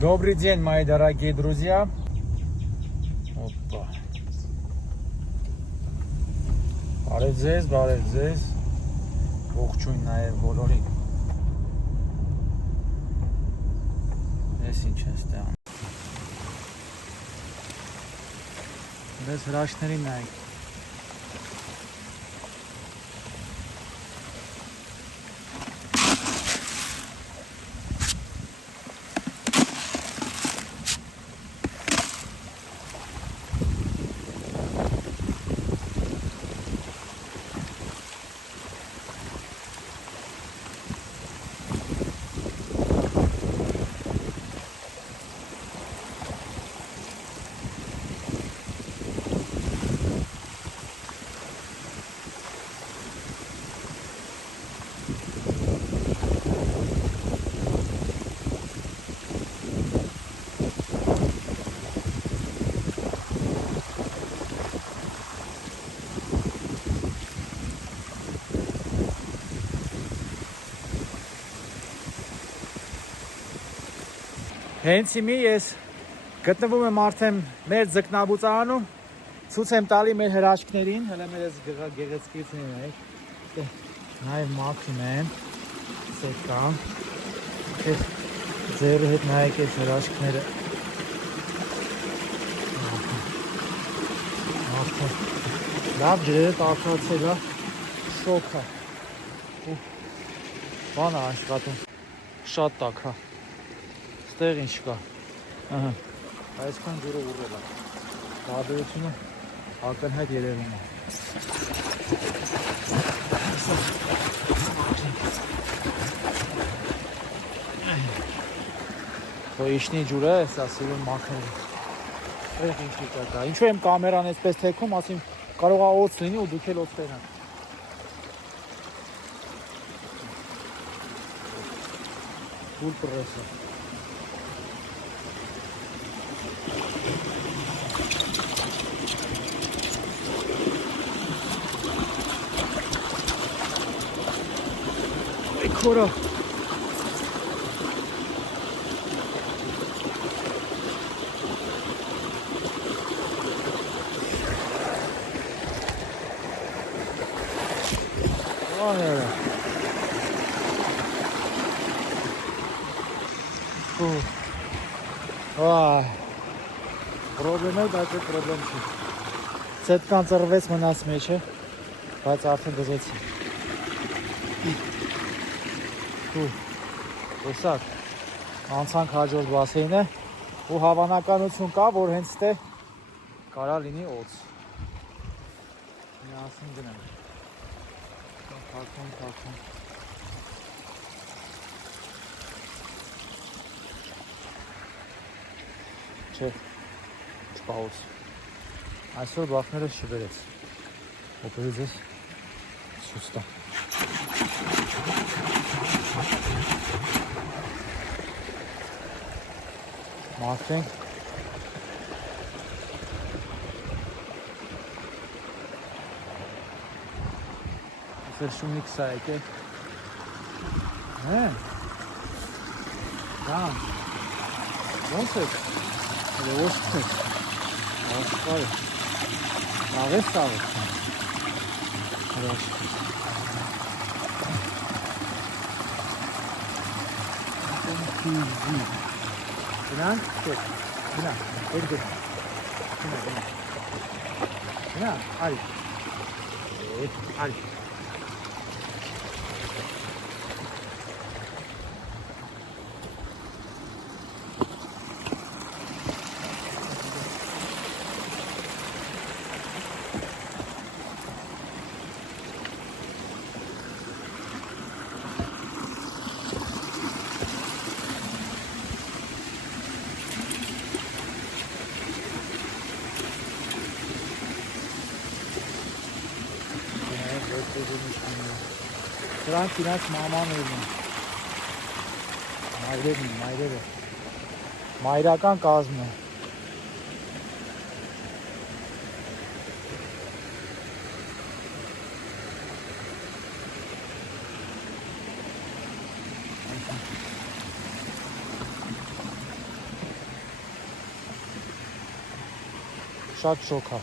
Добрый день, мои дорогие друзья. Опа. Բարև ձեզ, ողջույն նաև բոլորին։ Ես ինչ եմ ստեղում։ Դες հրաշքներին նայեք։ Հենց հիմի ես գտնվում եմ արդեն մեր ձկնաբուծարանում, ցույց եմ տալի մեր հրաշքներին, հələ մեր այս գեղեցկիցներն նայեք։ Նաև մաքրում են, սեկան։ Ձեռի հետ նայեք այս հրաշքները։ Լավ ջրերը տաքացել է, շոկ է։ Բան է աշխատում, շատ տաք է։ Ստեղ ինչ կա։ Ահա։ Այսքան ջուրը ուռել է։ Տարբերությունը ակնհայտ երևում է։ Ոյիշնի ջուրը է, սա սիրուն մաքրել։ Այդպես ինչի կա։ Ինչու եմ կամերան այսպես թեքում, ասեմ կարող է օծ լինի ու դուք էլ օծ բերան։ Ֆուլ պրեսը։ Քորա։ Այո։ Պրոբլեմ է, բայց է պրոբլեմ չի։ Ցետկան ծռվեց մնաց մեջ է, բայց արդեն գզեցի։ Տեսակ, անցանք հաջորդ բասեյնը ու հավանականություն կա, որ հենց ստե կարա լինի օծ։ Միասին գնանք։ Թաքուն։ Չէ, չկա օծ։ Այսօր բախները շվերեց։ Օպերի ձեզ ցույց տա։ Մաքրենք։ Այսօր շունիկ սա եկեք։ Դան։ Ոնց եք։ Ոնց եք։ Ասպայ։ Աղես տաղես։ Հրաշք։ Գնանք, չէ, գնանք, հետ գնանք, արի, արի, Դրանք իրաց մամաներն են, մայրերը, մայրական կազմ է։ Շատ շոկ է։